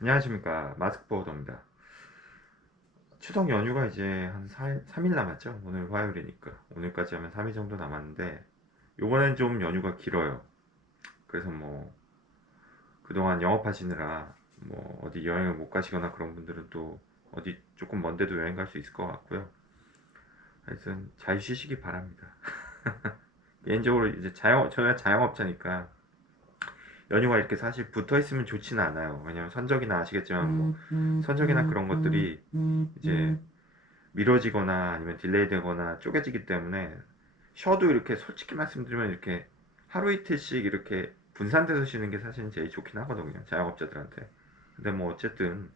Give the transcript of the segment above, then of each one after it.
안녕하십니까, 마스크버더입니다. 추석 연휴가 이제 한 3일 남았죠. 오늘 화요일이니까 오늘까지 하면 3일 정도 남았는데, 요번엔 좀 연휴가 길어요. 그래서 뭐 그동안 영업하시느라 뭐 어디 여행을 못 가시거나 그런 분들은 또 어디 조금 먼 데도 여행 갈 수 있을 것 같고요. 하여튼 잘 쉬시기 바랍니다. 개인적으로 이제 저희가 자영업자니까 연휴가 이렇게 사실 붙어 있으면 좋지는 않아요. 왜냐면 선적이나 아시겠지만 뭐 선적이나 그런 것들이 이제 미뤄지거나 아니면 딜레이 되거나 쪼개지기 때문에 쉬어도 이렇게 솔직히 말씀드리면 이렇게 하루 이틀씩 이렇게 분산돼서 쉬는 게 사실은 제일 좋긴 하거든요. 자영업자들한테. 근데 뭐 어쨌든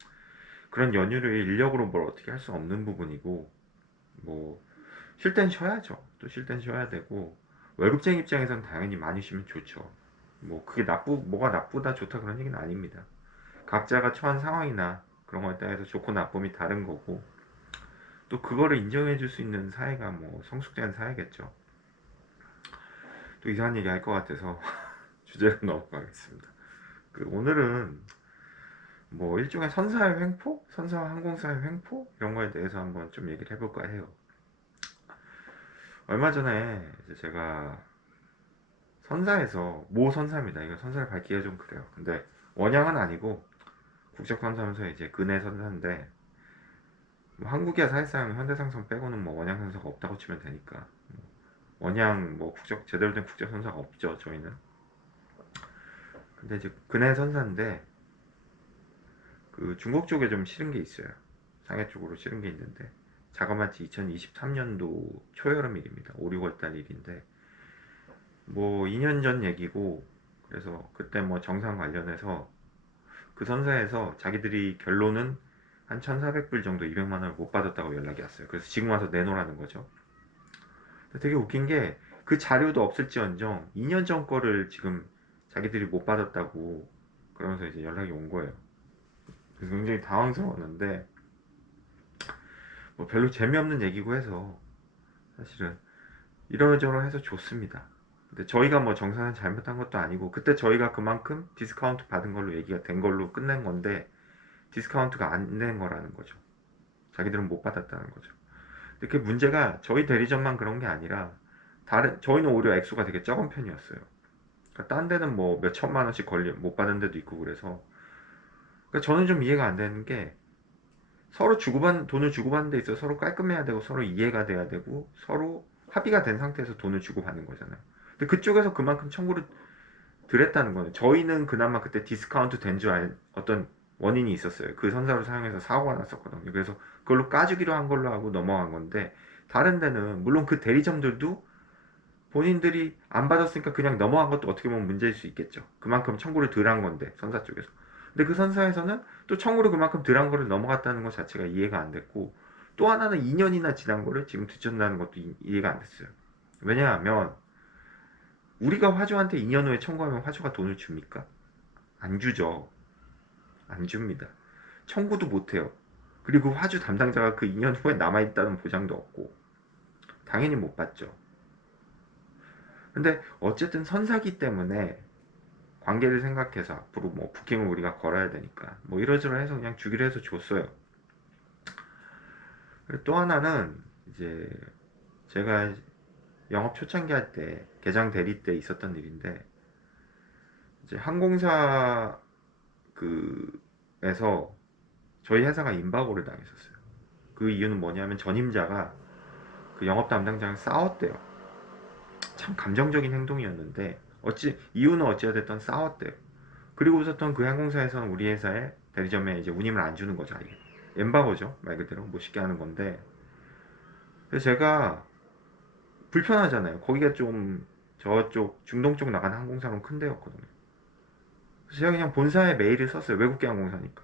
그런 연휴를 인력으로 뭘 어떻게 할 수 없는 부분이고, 뭐 쉴 땐 쉬어야죠. 또 쉴 땐 쉬어야 되고, 월급쟁이 입장에선 당연히 많이 쉬면 좋죠. 뭐 그게 뭐가 나쁘다 좋다 그런 얘기는 아닙니다. 각자가 처한 상황이나 그런 거에 따라서 좋고 나쁨이 다른 거고, 또 그거를 인정해 줄 수 있는 사회가 뭐 성숙된 사회겠죠. 또 이상한 얘기 할 것 같아서 주제로 넘어가겠습니다. 오늘은 뭐 일종의 선사의 횡포? 선사와 항공사의 횡포? 이런 거에 대해서 한번 좀 얘기를 해볼까 해요. 얼마 전에 이제 제가 선사에서, 모 선사입니다. 이거 선사를 밝히기가 좀 그래요. 근데 원양은 아니고 국적선사면서 이제 근해 선사인데, 뭐 한국이야 사실상 현대상선 빼고는 뭐 원양 선사가 없다고 치면 되니까, 원양 뭐 제대로 된 국적 선사가 없죠 저희는. 근데 이제 근해 선사인데, 그 중국 쪽에 좀 실은 게 있어요. 상해 쪽으로 실은 게 있는데, 자그마치 2023년도 초여름 일입니다. 5, 6월 달 일인데, 뭐 2년 전 얘기고, 그래서 그때 뭐 정상 관련해서 그 선사에서 자기들이 결론은 한 1,400불 정도, 200만 원을 못 받았다고 연락이 왔어요. 그래서 지금 와서 내놓으라는 거죠. 되게 웃긴 게, 그 자료도 없을지언정 2년 전 거를 지금 자기들이 못 받았다고 그러면서 이제 연락이 온 거예요. 그래서 굉장히 당황스러웠는데, 뭐 별로 재미없는 얘기고 해서 사실은 이러저러 해서 좋습니다. 근데 저희가 뭐 정산을 잘못한 것도 아니고, 그때 저희가 그만큼 디스카운트 받은 걸로 얘기가 된 걸로 끝낸 건데, 디스카운트가 안 된 거라는 거죠. 자기들은 못 받았다는 거죠. 근데 그 문제가 저희 대리점만 그런 게 아니라, 저희는 오히려 액수가 되게 적은 편이었어요. 그러니까 딴 데는 뭐 몇 천만 원씩 못 받은 데도 있고. 그래서 그러니까 저는 좀 이해가 안 되는 게, 서로 돈을 주고받는 데 있어서 서로 깔끔해야 되고, 서로 이해가 돼야 되고, 서로 합의가 된 상태에서 돈을 주고받는 거잖아요. 근데 그쪽에서 그만큼 청구를 드렸다는 거예요. 저희는 그나마 그때 디스카운트 된 줄 어떤 원인이 있었어요. 그 선사를 사용해서 사고가 났었거든요. 그래서 그걸로 까주기로 한 걸로 하고 넘어간 건데, 다른 데는 물론 그 대리점들도 본인들이 안 받았으니까 그냥 넘어간 것도 어떻게 보면 문제일 수 있겠죠. 그만큼 청구를 덜 한 건데, 선사 쪽에서. 근데 그 선사에서는 또 청구를 그만큼 덜 한 거를 넘어갔다는 것 자체가 이해가 안 됐고, 또 하나는 2년이나 지난 거를 지금 뒤쫓는다는 것도 이해가 안 됐어요. 왜냐하면 우리가 화주한테 2년 후에 청구하면 화주가 돈을 줍니까? 안 주죠. 안 줍니다. 청구도 못 해요. 그리고 화주 담당자가 그 2년 후에 남아있다는 보장도 없고, 당연히 못 받죠. 근데 어쨌든 선사기 때문에 관계를 생각해서 앞으로 뭐 부킹을 우리가 걸어야 되니까 뭐 이러저러 해서 그냥 주기로 해서 줬어요. 그리고 또 하나는 이제 제가 영업 초창기 할 때, 개장 대리 때 있었던 일인데, 이제 항공사 그에서 저희 회사가 임박오를 당했었어요. 그 이유는 뭐냐면 전임자가 그 영업 담당자랑 싸웠대요. 참 감정적인 행동이었는데, 이유는 어찌됐든 싸웠대요. 그리고 웃었던 그 항공사에서는 우리 회사에 대리점에 이제 운임을 안 주는 거죠. 아예 엠바고죠, 말 그대로. 뭐 쉽게 하는 건데, 그래서 제가 불편하잖아요. 거기가 좀 저쪽 중동 쪽 나가는 항공사는 큰 데였거든요. 그래서 제가 그냥 본사에 메일을 썼어요. 외국계 항공사니까.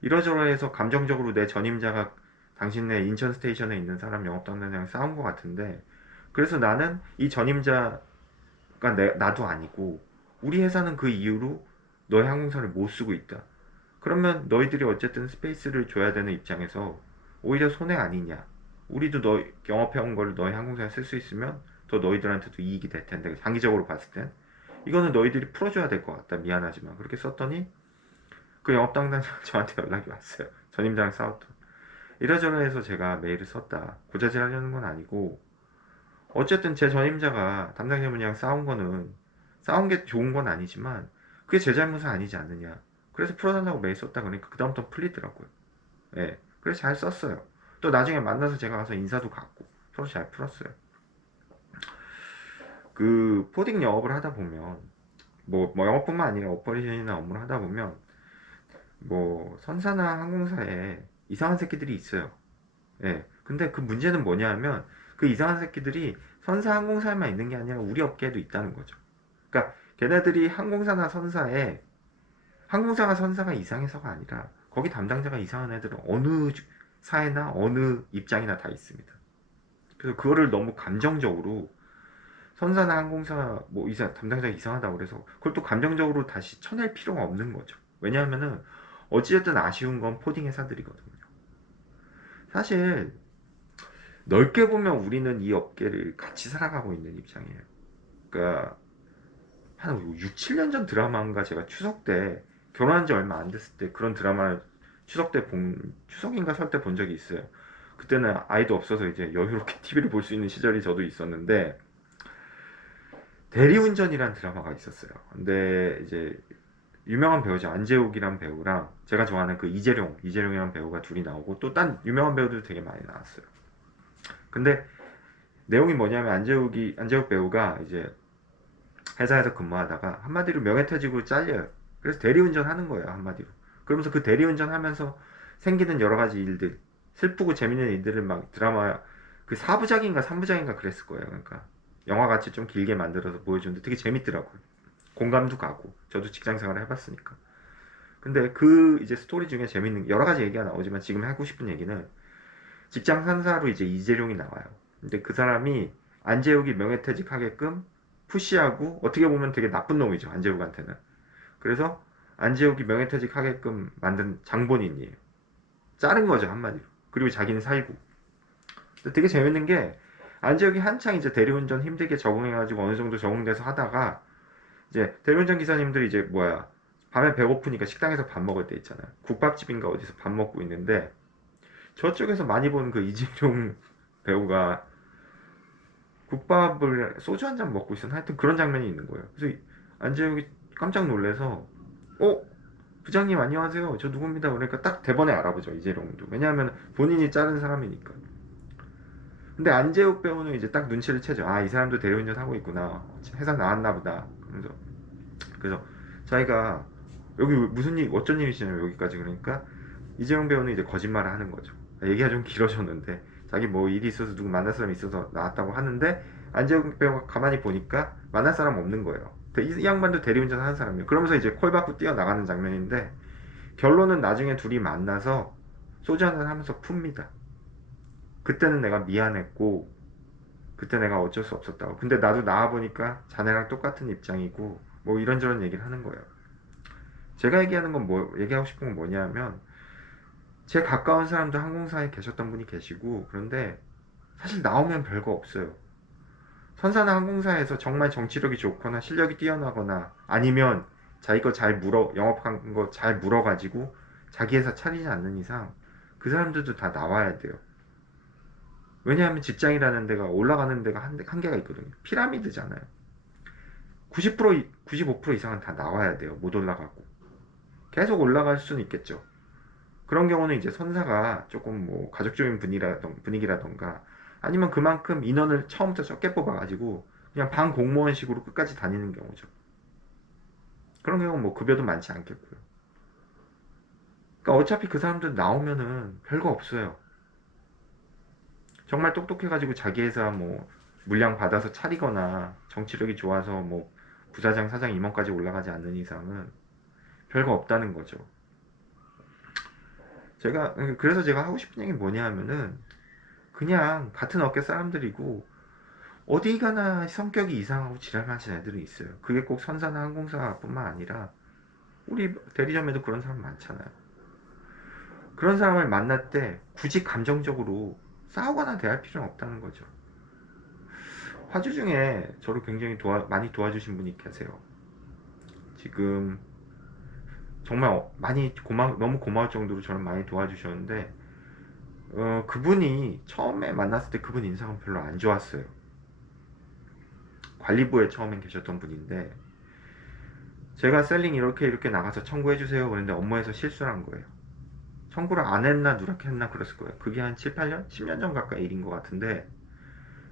이러저러 해서 감정적으로 내 전임자가 당신네 인천 스테이션에 있는 사람 영업 담당자랑 싸운 것 같은데, 그래서 나는 이 전임자가 나도 아니고, 우리 회사는 그 이유로 너의 항공사를 못 쓰고 있다. 그러면 너희들이 어쨌든 스페이스를 줘야 되는 입장에서 오히려 손해 아니냐. 우리도 너 영업해온 걸 너희 항공사에 쓸 수 있으면 더 너희들한테도 이익이 될 텐데, 장기적으로 봤을 땐 이거는 너희들이 풀어줘야 될 것 같다. 미안하지만 그렇게 썼더니, 그 영업 담당자 저한테 연락이 왔어요. 전임자랑 싸웠던. 이러저러 해서 제가 메일을 썼다. 고자질 하려는 건 아니고, 어쨌든 제 전임자가 담당자분이랑 싸운 게 좋은 건 아니지만, 그게 제 잘못은 아니지 않느냐. 그래서 풀어달라고 메일 썼다 그러니까 그다음부터 풀리더라고요. 예. 그래서 잘 썼어요. 또 나중에 만나서 제가 가서 인사도 갖고 서로 잘 풀었어요. 그 포딩 영업을 하다 보면 뭐 영업뿐만 아니라 오퍼레이션이나 업무를 하다 보면 뭐 선사나 항공사에 이상한 새끼들이 있어요. 예. 근데 그 문제는 뭐냐 하면 그 이상한 새끼들이 선사 항공사에만 있는 게 아니라 우리 업계에도 있다는 거죠. 그러니까 걔네들이 항공사나 선사에 항공사가 선사가 이상해서가 아니라 거기 담당자가 이상한 애들은 어느 사회나 어느 입장이나 다 있습니다. 그래서 그거를 너무 감정적으로 선사나 항공사 뭐 이상 담당자가 이상하다고 그래서 그걸 또 감정적으로 다시 쳐낼 필요가 없는 거죠. 왜냐하면은 어찌됐든 아쉬운 건 포딩 회사들이거든요. 사실 넓게 보면 우리는 이 업계를 같이 살아가고 있는 입장이에요. 그러니까 한 6, 7년 전 드라마인가 제가 추석 때 결혼한 지 얼마 안 됐을 때 그런 드라마를 추석인가 설 때 본 적이 있어요. 그때는 아이도 없어서 이제 여유롭게 TV를 볼 수 있는 시절이 저도 있었는데 대리운전이란 드라마가 있었어요. 근데 이제 유명한 배우죠. 안재욱이란 배우랑 제가 좋아하는 그 이재룡이란 배우가 둘이 나오고 또 딴 유명한 배우들 되게 많이 나왔어요. 근데 내용이 뭐냐면 안재욱 배우가 이제 회사에서 근무하다가 한마디로 명예퇴직으로 잘려요. 그래서 대리운전 하는 거예요, 한마디로. 그러면서 그 대리운전 하면서 생기는 여러 가지 일들, 슬프고 재밌는 일들을 막 드라마 그 4부작인가 3부작인가 그랬을 거예요. 그러니까 영화같이 좀 길게 만들어서 보여주는데 되게 재밌더라고요. 공감도 가고 저도 직장 생활을 해봤으니까. 근데 그 이제 스토리 중에 재밌는 여러 가지 얘기가 나오지만 지금 하고 싶은 얘기는 직장 상사로 이제 이재룡이 나와요. 근데 그 사람이 안재욱이 명예퇴직하게끔 푸시하고 어떻게 보면 되게 나쁜 놈이죠. 안재욱한테는. 그래서 안재욱이 명예퇴직하게끔 만든 장본인이에요. 자른 거죠, 한마디로. 그리고 자기는 살고. 되게 재밌는 게 안재욱이 한창 이제 대리운전 힘들게 적응해가지고 어느 정도 적응돼서 하다가 이제 대리운전 기사님들이 이제 뭐야 밤에 배고프니까 식당에서 밥 먹을 때 있잖아요. 국밥집인가 어디서 밥 먹고 있는데 저쪽에서 많이 보는 그 이재룡 배우가 국밥을 소주 한 잔 먹고 있었나 하여튼 그런 장면이 있는 거예요. 그래서 안재욱이 깜짝 놀래서 부장님 안녕하세요. 저 누굽니다. 그러니까 딱 대번에 알아보죠. 이재룡도. 왜냐하면 본인이 자른 사람이니까. 근데 안재욱 배우는 이제 딱 눈치를 채죠. 아, 이 사람도 대리운전 하고 있구나. 회사 나왔나 보다. 그래서 자기가 여기 무슨 일, 어쩐 일이시냐면 여기까지 그러니까 이재용 배우는 이제 거짓말을 하는 거죠. 얘기가 좀 길어졌는데 자기 뭐 일이 있어서 누구 만날 사람이 있어서 나왔다고 하는데 안재욱 배우가 가만히 보니까 만날 사람 없는 거예요. 이 양반도 대리운전 하는 사람이에요. 그러면서 이제 콜 받고 뛰어나가는 장면인데 결론은 나중에 둘이 만나서 소주 한잔 하면서 풉니다. 그때는 내가 미안했고 그때 내가 어쩔 수 없었다고. 근데 나도 나와보니까 자네랑 똑같은 입장이고 뭐 이런저런 얘기를 하는 거예요. 제가 얘기하는 건 얘기하고 싶은 건 뭐냐면 제 가까운 사람도 항공사에 계셨던 분이 계시고 그런데 사실 나오면 별거 없어요. 선사나 항공사에서 정말 정치력이 좋거나 실력이 뛰어나거나 아니면 자기 거 잘 영업한 거 잘 물어가지고 자기 회사 차리지 않는 이상 그 사람들도 다 나와야 돼요. 왜냐하면 직장이라는 데가 올라가는 데가 한계가 있거든요. 피라미드잖아요. 90%, 95% 이상은 다 나와야 돼요. 못 올라가고. 계속 올라갈 수는 있겠죠. 그런 경우는 이제 선사가 조금 뭐 가족적인 분위기라던가 아니면 그만큼 인원을 처음부터 적게 뽑아가지고 그냥 반 공무원식으로 끝까지 다니는 경우죠. 그런 경우는 뭐 급여도 많지 않겠고요. 그러니까 어차피 그 사람들 나오면은 별거 없어요. 정말 똑똑해가지고 자기 회사 뭐 물량 받아서 차리거나 정치력이 좋아서 뭐 부사장, 사장, 임원까지 올라가지 않는 이상은 별거 없다는 거죠. 그래서 제가 하고 싶은 얘기 뭐냐 하면은 그냥 같은 업계 사람들이고 어디 가나 성격이 이상하고 지랄맞은 애들이 있어요. 그게 꼭 선사나 항공사뿐만 아니라 우리 대리점에도 그런 사람 많잖아요. 그런 사람을 만날 때 굳이 감정적으로 싸우거나 대할 필요는 없다는 거죠. 화주 중에 저를 굉장히 많이 도와주신 분이 계세요. 지금 정말 많이 너무 고마울 정도로 저를 많이 도와주셨는데, 그분이 처음에 만났을 때 그분 인상은 별로 안 좋았어요. 관리부에 처음엔 계셨던 분인데, 제가 셀링 이렇게 나가서 청구해주세요 그랬는데 업무에서 실수를 한 거예요. 청구를 안 했나 누락했나 그랬을 거예요. 그게 한 7, 8년? 10년 전 가까이 일인 것 같은데,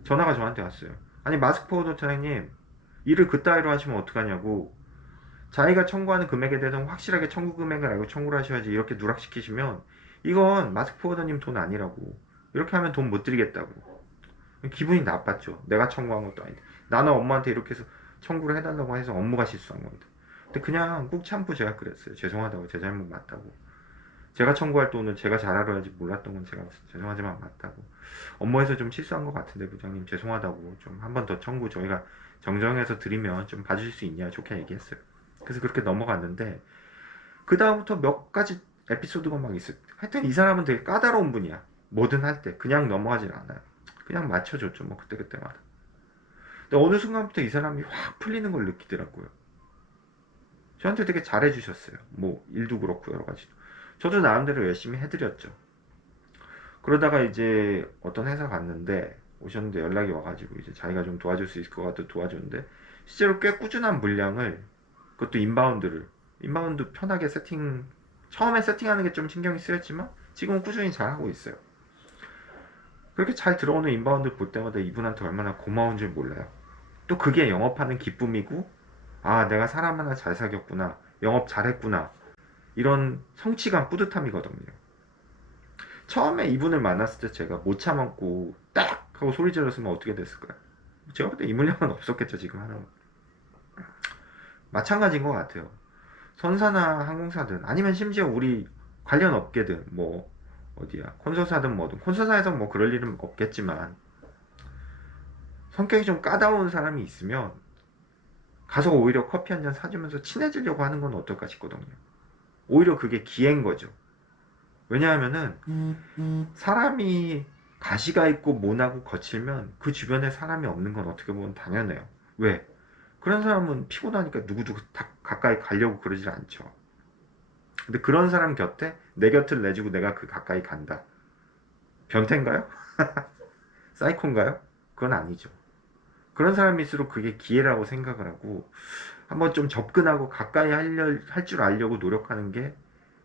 전화가 저한테 왔어요. 아니, 마스크포워드 차장님, 일을 그따위로 하시면 어떡하냐고. 자기가 청구하는 금액에 대해서는 확실하게 청구 금액을 알고 청구를 하셔야지, 이렇게 누락시키시면 이건 마스크포워더님 돈 아니라고. 이렇게 하면 돈 못 드리겠다고. 기분이 나빴죠. 내가 청구한 것도 아닌데. 나는 엄마한테 이렇게 해서 청구를 해달라고 해서 업무가 실수한 건데. 근데 그냥 꾹 참고 제가 그랬어요. 죄송하다고. 제 잘못 맞다고. 제가 청구할 돈은 제가 잘 알아야지, 몰랐던 건 제가 죄송하지만 맞다고. 업무에서 좀 실수한 것 같은데 부장님 죄송하다고, 좀 한 번 더 청구 저희가 정정해서 드리면 좀 봐주실 수 있냐, 좋게 얘기했어요. 그래서 그렇게 넘어갔는데, 그 다음부터 몇 가지 에피소드가 막 있어요. 하여튼 이 사람은 되게 까다로운 분이야. 뭐든 할 때 그냥 넘어가질 않아요. 그냥 맞춰줬죠, 뭐 그때그때마다. 근데 어느 순간부터 이 사람이 확 풀리는 걸 느끼더라고요. 저한테 되게 잘해주셨어요. 뭐 일도 그렇고 여러 가지도. 저도 나름대로 열심히 해드렸죠. 그러다가 이제 어떤 회사 갔는데, 오셨는데 연락이 와가지고 이제 자기가 좀 도와줄 수 있을 것 같아 도와줬는데, 실제로 꽤 꾸준한 물량을, 그것도 인바운드 편하게 처음에 세팅하는 게 좀 신경이 쓰였지만 지금은 꾸준히 잘하고 있어요. 그렇게 잘 들어오는 인바운드 볼 때마다 이분한테 얼마나 고마운 줄 몰라요. 또 그게 영업하는 기쁨이고, 아, 내가 사람 하나 잘 사귀었구나, 영업 잘했구나, 이런 성취감, 뿌듯함이거든요. 처음에 이분을 만났을 때 제가 못 참았고 딱 하고 소리 질렀으면 어떻게 됐을까요? 제가 그때 이 물량은 없었겠죠, 지금 하는 거. 마찬가지인 것 같아요. 선사나 항공사든 아니면 심지어 우리 관련 업계든, 뭐 어디야, 콘솔사든 뭐든, 콘솔사에서 뭐 그럴 일은 없겠지만 성격이 좀 까다로운 사람이 있으면 가서 오히려 커피 한 잔 사주면서 친해지려고 하는 건 어떨까 싶거든요. 오히려 그게 기회인 거죠. 왜냐하면은 사람이 가시가 있고 모나고 거칠면 그 주변에 사람이 없는 건 어떻게 보면 당연해요. 왜? 그런 사람은 피곤하니까 누구도 다 가까이 가려고 그러질 않죠. 근데 그런 사람 곁에 내 곁을 내주고 내가 그 가까이 간다. 변태인가요? 사이콘가요? 그건 아니죠. 그런 사람일수록 그게 기회라고 생각을 하고 한번 좀 접근하고 가까이 할 줄 알려고 노력하는 게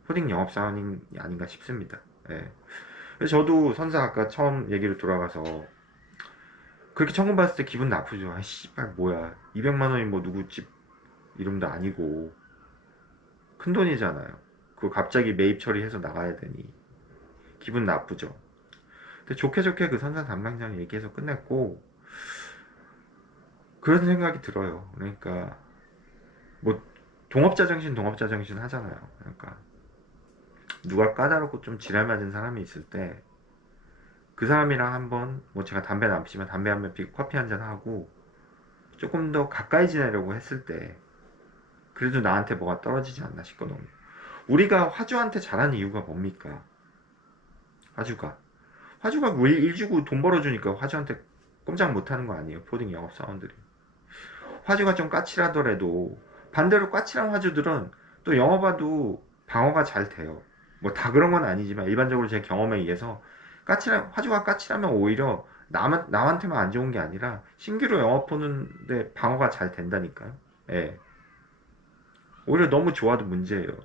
코딩 영업사원이 아닌가 싶습니다. 예. 그래서 저도 선사 아까 처음 얘기로 돌아가서 그렇게 청구 받았을 때 기분 나쁘죠. 아, 씨발 뭐야, 200만 원이 뭐 누구 집 이름도 아니고 큰 돈이잖아요. 그거 갑자기 매입 처리해서 나가야 되니 기분 나쁘죠. 근데 좋게 좋게 그 선사 담당자랑 얘기해서 끝냈고, 그런 생각이 들어요. 그러니까 뭐 동업자 정신 하잖아요. 그러니까 누가 까다롭고 좀 지랄 맞은 사람이 있을 때 그 사람이랑 한번, 뭐 제가 담배는 안 피지만 담배 한 번 피고 커피 한 잔 하고 조금 더 가까이 지내려고 했을 때 그래도 나한테 뭐가 떨어지지 않나 싶거든요. 우리가 화주한테 잘하는 이유가 뭡니까? 화주가 일 주고 돈 벌어주니까 화주한테 꼼짝 못하는 거 아니에요, 포딩 영업사원들이. 화주가 좀 까칠하더라도 반대로 까칠한 화주들은 또 영업와도 방어가 잘 돼요. 뭐 다 그런 건 아니지만 일반적으로 제 경험에 의해서 화주가 까칠하면 오히려 남한테만 안 좋은 게 아니라 신규로 영업 보는데 방어가 잘 된다니까요. 예. 오히려 너무 좋아도 문제예요.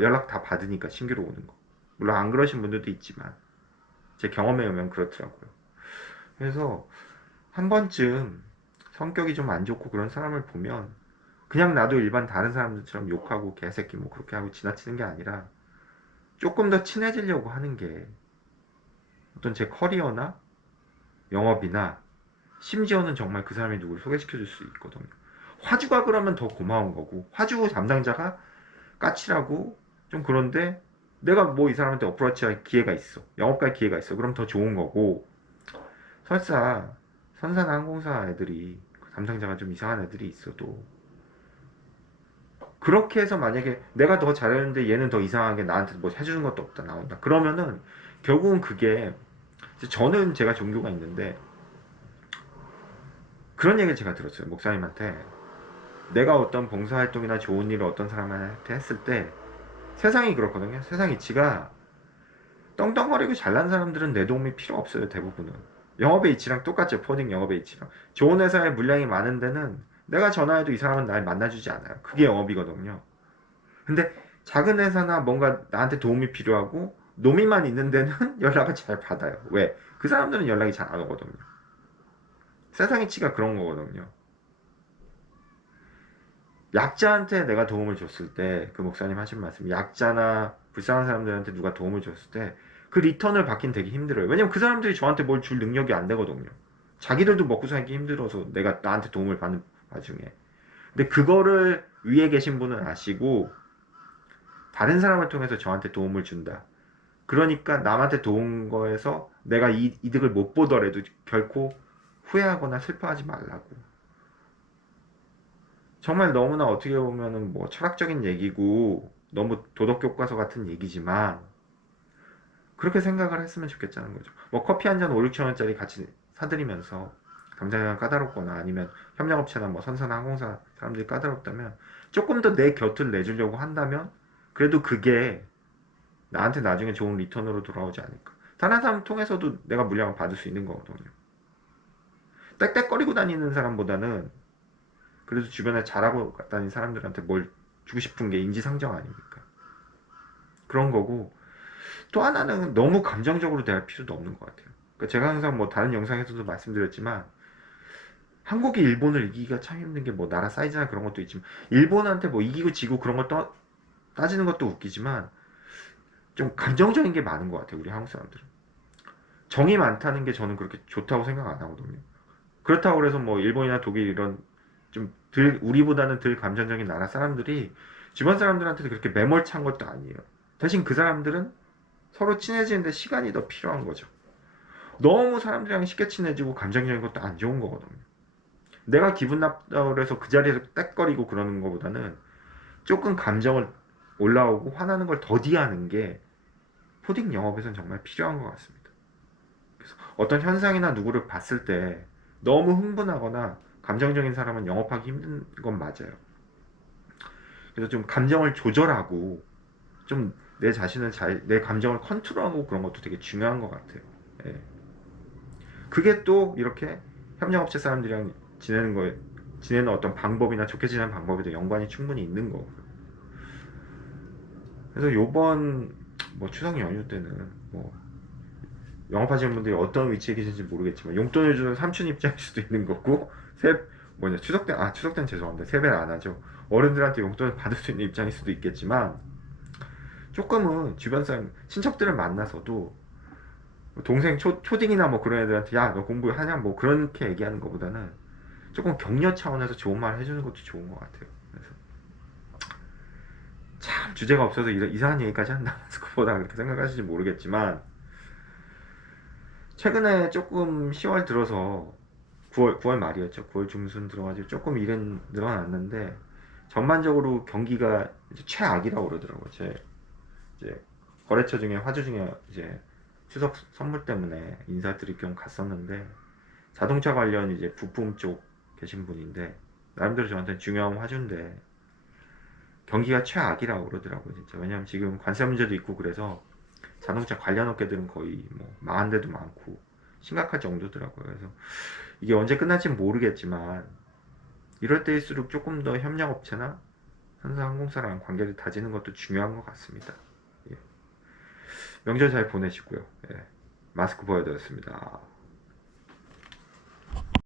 연락 다 받으니까, 신규로 오는 거. 물론 안 그러신 분들도 있지만 제 경험에 의하면 그렇더라고요. 그래서 한 번쯤 성격이 좀 안 좋고 그런 사람을 보면 그냥 나도 일반 다른 사람들처럼 욕하고 개새끼 뭐 그렇게 하고 지나치는 게 아니라 조금 더 친해지려고 하는 게 어떤 제 커리어나 영업이나 심지어는 정말 그 사람이 누구를 소개시켜 줄 수 있거든요. 화주가 그러면 더 고마운 거고, 화주 담당자가 까칠하고 좀 그런데 내가 뭐 이 사람한테 어프로치할 기회가 있어, 영업갈 기회가 있어, 그럼 더 좋은 거고. 설사 선사나 항공사 애들이, 담당자가 좀 이상한 애들이 있어도 그렇게 해서 만약에 내가 더 잘했는데 얘는 더 이상하게 나한테 뭐 해주는 것도 없다 나온다 그러면은 결국은 그게, 저는 제가 종교가 있는데 그런 얘기를 제가 들었어요, 목사님한테. 내가 어떤 봉사활동이나 좋은 일을 어떤 사람한테 했을 때 세상이 그렇거든요. 세상 이치가 떵떵거리고 잘난 사람들은 내 도움이 필요 없어요. 대부분은. 영업의 이치랑 똑같죠. 포딩 영업의 이치랑. 좋은 회사에 물량이 많은 데는 내가 전화해도 이 사람은 날 만나주지 않아요. 그게 영업이거든요. 근데 작은 회사나 뭔가 나한테 도움이 필요하고 노미만 있는 데는 연락을 잘 받아요. 왜? 그 사람들은 연락이 잘 안 오거든요. 세상 이치가 그런 거거든요. 약자한테 내가 도움을 줬을 때, 그 목사님 하신 말씀, 약자나 불쌍한 사람들한테 누가 도움을 줬을 때, 그 리턴을 받긴 되게 힘들어요. 왜냐면 그 사람들이 저한테 뭘 줄 능력이 안 되거든요. 자기들도 먹고 살기 힘들어서 내가 나한테 도움을 받는 와중에. 근데 그거를 위에 계신 분은 아시고, 다른 사람을 통해서 저한테 도움을 준다. 그러니까 남한테 도운 거에서 내가 이득을 못 보더라도 결코 후회하거나 슬퍼하지 말라고. 정말 너무나 어떻게 보면은 뭐 철학적인 얘기고 너무 도덕 교과서 같은 얘기지만 그렇게 생각을 했으면 좋겠다는 거죠. 뭐 커피 한 잔 5, 6천 원짜리 같이 사드리면서 당장 까다롭거나 아니면 협력업체나 뭐 선산 항공사 사람들이 까다롭다면 조금 더 내 곁을 내주려고 한다면 그래도 그게 나한테 나중에 좋은 리턴으로 돌아오지 않을까. 다른 사람 통해서도 내가 물량을 받을 수 있는 거거든요. 땡땡거리고 다니는 사람보다는 그래도 주변에 잘하고 다니는 사람들한테 뭘 주고 싶은 게 인지상정 아닙니까? 그런 거고 또 하나는 너무 감정적으로 대할 필요도 없는 것 같아요. 그러니까 제가 항상 뭐 다른 영상에서도 말씀드렸지만 한국이 일본을 이기기가 참 힘든 게 뭐 나라 사이즈나 그런 것도 있지만 일본한테 뭐 이기고 지고 그런 것도 따지는 것도 웃기지만 좀 감정적인 게 많은 것 같아요. 우리 한국 사람들은. 정이 많다는 게 저는 그렇게 좋다고 생각 안 하거든요. 그렇다고 그래서 뭐 일본이나 독일 이런 좀 우리보다는 덜 감정적인 나라 사람들이 주변 사람들한테도 그렇게 매몰찬 것도 아니에요. 대신 그 사람들은 서로 친해지는데 시간이 더 필요한 거죠. 너무 사람들이랑 쉽게 친해지고 감정적인 것도 안 좋은 거거든요. 내가 기분 나쁘다고 그래서 그 자리에서 땡거리고 그러는 것보다는 조금 감정을 올라오고 화나는 걸 더디하는 게 포딩 영업에선 정말 필요한 것 같습니다. 그래서 어떤 현상이나 누구를 봤을 때 너무 흥분하거나 감정적인 사람은 영업하기 힘든 건 맞아요. 그래서 좀 감정을 조절하고 좀 내 자신을 내 감정을 컨트롤하고 그런 것도 되게 중요한 것 같아요. 예. 그게 또 이렇게 협력업체 사람들이랑 지내는 어떤 방법이나 좋게 지내는 방법에도 연관이 충분히 있는 거고요. 그래서 요번 뭐 추석 연휴 때는 뭐 영업하시는 분들이 어떤 위치에 계신지 모르겠지만 용돈을 주는 삼촌 입장일 수도 있는 거고 추석 때는 죄송합니다. 세배를 안 하죠. 어른들한테 용돈을 받을 수 있는 입장일 수도 있겠지만 조금은 주변 사람 친척들을 만나서도 동생 초딩이나 뭐 그런 애들한테 야 너 공부하냐 뭐 그렇게 얘기하는 것보다는 조금 격려 차원에서 좋은 말 해주는 것도 좋은 것 같아요. 그래서 참 주제가 없어서 이상한 얘기까지 한다면서 그보다 그렇게 생각하실지 모르겠지만 최근에 조금 10월 들어서 9월 말이었죠. 9월 중순 들어가지고 조금 일은 늘어났는데 전반적으로 경기가 이제 최악이라고 그러더라고요. 제 이제 거래처 중에 화주 중에 이제 추석 선물 때문에 인사드릴 겸 갔었는데 자동차 관련 이제 부품 쪽 계신 분인데 나름대로 저한테 중요한 화주인데 경기가 최악이라고 그러더라고요. 진짜. 왜냐면 지금 관세 문제도 있고 그래서 자동차 관련 업계들은 거의 뭐 망한 데도 많고 심각할 정도더라고요. 그래서 이게 언제 끝날지는 모르겠지만 이럴 때일수록 조금 더 협력업체나 현사항공사랑 관계를 다지는 것도 중요한 것 같습니다. 예. 명절 잘 보내시고요. 예. 마스크 보여드렸습니다.